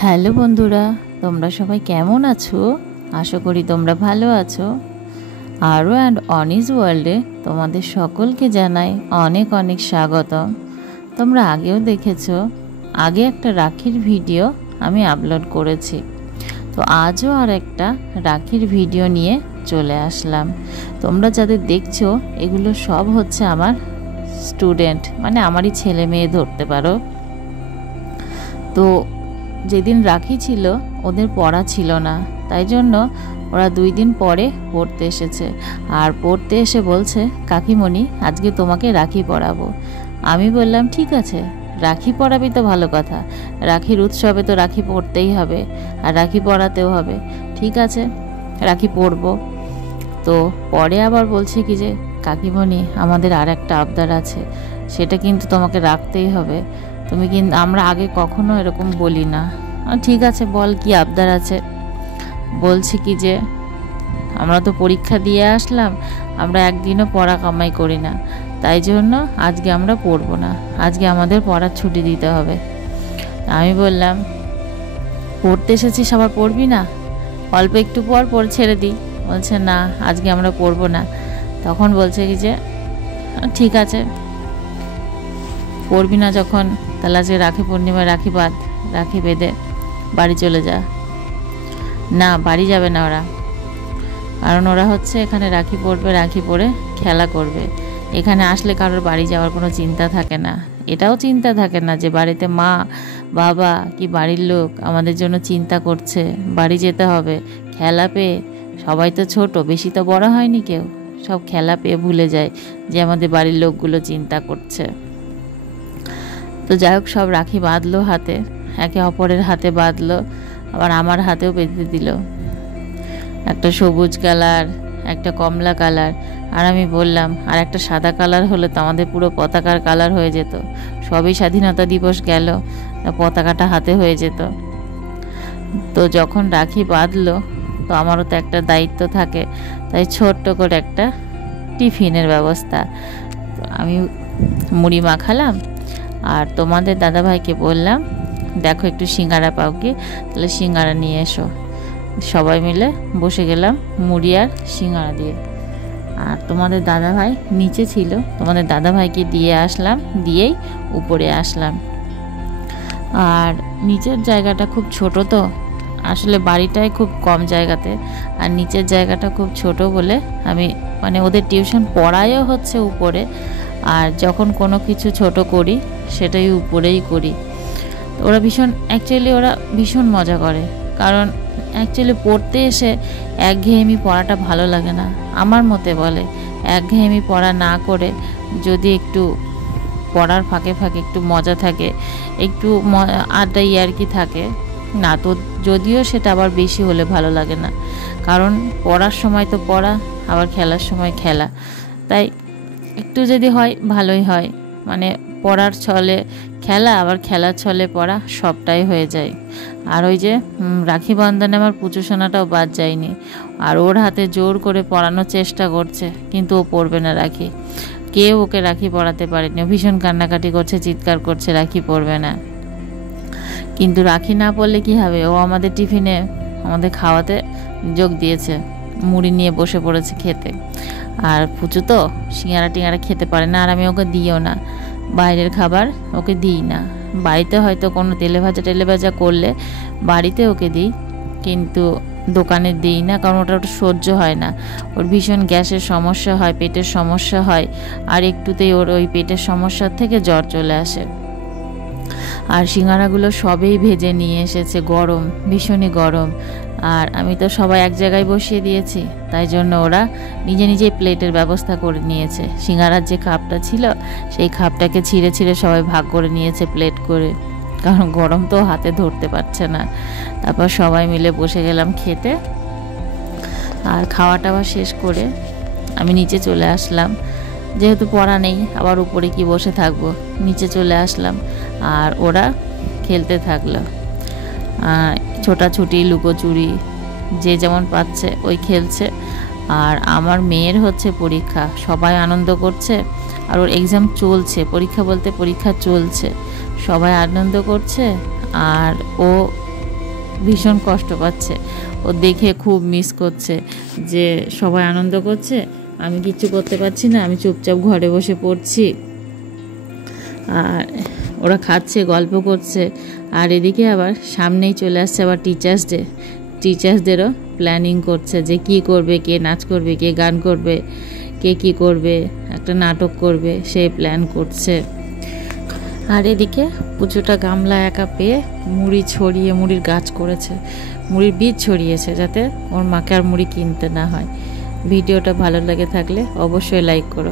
Hello বন্ধুরা, তোমরা সবাই কেমন আছো? আশা করি তোমরা ভালো আছো। আরও অ্যান্ড অনিজ ওয়ার্ল্ডে তোমাদের সকলকে জানাই অনেক অনেক স্বাগতম। তোমরা আগেও দেখেছো, আগে একটা রাখির ভিডিও আমি আপলোড করেছি। তো আজও আর একটা রাখির ভিডিও নিয়ে চলে আসলাম। তোমরা যাদের দেখছো এগুলো সব হচ্ছে আমার স্টুডেন্ট, মানে আমারই ছেলে মেয়ে ধরতে পারো। তো যেদিন রাখি ছিল ওদের পড়া ছিল না, তাই জন্য ওরা 2 দিন পরে পড়তে এসেছে। আর পড়তে এসে বলছে, কাকিমণি আজকে তোমাকে রাখি পরাবো। আমি বললাম ঠিক আছে, রাখি পরাবি তো ভালো কথা, রাখির উৎসবে তো রাখি পরতেই হবে আর রাখি পরাতেও হবে। ঠিক আছে, রাখি পরবো। তো পরে আবার বলছে কি যে, কাকিমণি আমাদের আর একটা আবদার আছে, সেটা কিন্তু তোমাকে রাখতেই হবে। তুমি কিন্তু, আমরা আগে কখনো এরকম বলি না। ঠিক আছে বল, কি আবদার আছে। বলছি কি যে, আমরা তো পরীক্ষা দিয়ে আসলাম, আমরা একদিনও পড়া কামাই করি না, তাই জন্য আজকে আমরা পড়বো না, আজকে আমাদের পড়ার ছুটি দিতে হবে। আমি বললাম, পড়তে এসেছিস আবার পড়বি না? অল্প একটু পর পড়ে ছেড়ে দিই। বলছে না, আজকে আমরা পড়বো না। তখন বলছে কি যে, ঠিক আছে পড়বি না যখন, তাহলে আজকে রাখি পূর্ণিমায় রাখি বাঁধ, রাখি বেঁধে বাড়ি চলে যা। না, বাড়ি যাবে না ওরা, কারণ ওরা হচ্ছে এখানে রাখি পরবে, রাখি পরে খেলা করবে। এখানে আসলে কারোর বাড়ি যাওয়ার কোনো চিন্তা থাকে না, এটাও চিন্তা থাকে না যে বাড়িতে মা বাবা কি বাড়ির লোক আমাদের জন্য চিন্তা করছে, বাড়ি যেতে হবে। খেলা পেয়ে, সবাই তো ছোট, বেশি তো বড় হয়নি কেউ, সব খেলা পেয়ে ভুলে যায় যে আমাদের বাড়ির লোকগুলো চিন্তা করছে। তো যাই হোক, সব রাখি বাঁধলো হাতে, একে অপরের হাতে বাঁধলো, আবার আমার হাতেও বেঁধে দিল। একটা সবুজ কালার, একটা কমলা কালার, আর আমি বললাম আর একটা সাদা কালার হলে তো আমাদের পুরো পতাকার কালার হয়ে যেত। সবই স্বাধীনতা দিবস গেল, পতাকাটা হাতে হয়ে যেত। তো যখন রাখি বাঁধলো, তো আমারও তো একটা দায়িত্ব থাকে, তাই ছোট্ট করে একটা টিফিনের ব্যবস্থা। তো আমি মুড়ি মাখালাম, আর তোমাদের দাদাভাইকে বললাম, দেখো একটু সিঙ্গারা পাও কি, তাহলে সিঙ্গারা নিয়ে এসো। সবাই মিলে বসে গেলাম মুড়ি আর সিঙ্গারা দিয়ে। আর তোমাদের দাদাভাই নিচে ছিল, তোমাদের দাদাভাইকে দিয়ে আসলাম, দিয়েই উপরে আসলাম। আর নিচের জায়গাটা খুব ছোট, তো আসলে বাড়িটাই খুব কম জায়গাতে, আর নিচের জায়গাটা খুব ছোট বলে আমি মানে ওদের টিউশন পড়ায়ও হচ্ছে উপরে, আর যখন কোনো কিছু ছোট করি সেটাই উপরেই করি। ওরা ভীষণ মজা করে, কারণ অ্যাকচুয়ালি পড়তে এসে একঘেয়েমি পড়াটা ভালো লাগে না আমার মতে। বলে একঘেয়েমি পড়া না করে যদি একটু পড়ার ফাঁকে ফাঁকে একটু মজা থাকে, একটু আড্ডা ইয়ার্কি থাকে না, তো যদিও সেটা আবার বেশি হলে ভালো লাগে না, কারণ পড়ার সময় তো পড়া, আবার খেলার সময় খেলা, তাই একটু যদি হয় ভালোই হয়। মানে পড়ার ছলে খেলা, আবার খেলার ছলে পড়া, সবটাই হয়ে যায়। আর ওই যে রাখি বন্ধনে আমার পুজো সোনাটাও বাদ যায়নি, আর ওর হাতে জোর করে পড়ানোর চেষ্টা করছে, কিন্তু ও পড়বে না রাখি। কেউ ওকে রাখি পড়াতে পারেনি, ভীষণ কান্নাকাটি করছে, চিৎকার করছে, রাখি পড়বে না। কিন্তু রাখি না পড়লে কি হবে, ও আমাদের টিফিনে আমাদের খাওয়াতে যোগ দিয়েছে, মুড়ি নিয়ে বসে পড়েছে খেতে। আর পুচু তো সিঙ্গারা টিঙ্গারা খেতে পারে না, আর আমি ওকে দিইও না, বাইরের খাবার ওকে দিই না। বাড়িতে হয়তো কোনো তেলে ভাজা করলে বাড়িতে ওকে দিই, কিন্তু দোকানে দিই না, কারণ ওটা সহ্য হয় না। ওর ভীষণ গ্যাসের সমস্যা হয়, পেটের সমস্যা হয়, আর একটুতেই ওর ওই পেটের সমস্যার থেকে জ্বর চলে আসে। আর সিঙ্গারাগুলো সবেই ভেজে নিয়ে এসেছে, গরম, ভীষণই গরম। আর আমি তো সবাই এক জায়গায় বসিয়ে দিয়েছি, তাই জন্য ওরা নিজে নিজেই প্লেটের ব্যবস্থা করে নিয়েছে। সিঙ্গারার যে কাপটা ছিল সেই কাপটাকে ছিঁড়ে ছিঁড়ে সবাই ভাগ করে নিয়েছে প্লেট করে, কারণ গরম তো হাতে ধরতে পারছে না। তারপর সবাই মিলে বসে গেলাম খেতে। আর খাওয়া টাওয়া শেষ করে আমি নিচে চলে আসলাম, যেহেতু পড়া নেই, আবার উপরে কি বসে থাকবো, নিচে চলে আসলাম। আর ওরা খেলতে থাকলো, ছোটাছুটি, লুকোচুরি, যে যেমন পাচ্ছে ওই খেলছে। আর আমার মেয়ের হচ্ছে পরীক্ষা, সবাই আনন্দ করছে, আর ওর এক্সাম চলছে, পরীক্ষা বলতে পরীক্ষা চলছে, সবাই আনন্দ করছে। আর ও ভীষণ কষ্ট পাচ্ছে, ও দেখে খুব মিস করছে যে সবাই আনন্দ করছে, আমি কিচ্ছু করতে পারছি না, আমি চুপচাপ ঘরে বসে পড়ছি। আর ওরা খাচ্ছে, গল্প করছে। আর এদিকে আবার সামনেই চলে আসছে আবার টিচার্স ডে। টিচার্সদেরও প্ল্যানিং করছে যে কি করবে, কে নাচ করবে, কে গান করবে, কে কি করবে, একটা নাটক করবে, সেই প্ল্যান করছে। আর এদিকে পুজোটা গামলা একা পেয়ে মুড়ি ছড়িয়ে, মুড়ির গাছ করেছে, মুড়ির বীজ ছড়িয়েছে যাতে ওর মাকে আর মুড়ি কিনতে না হয়। ভিডিওটা ভালো লেগে থাকলে অবশ্যই লাইক করো।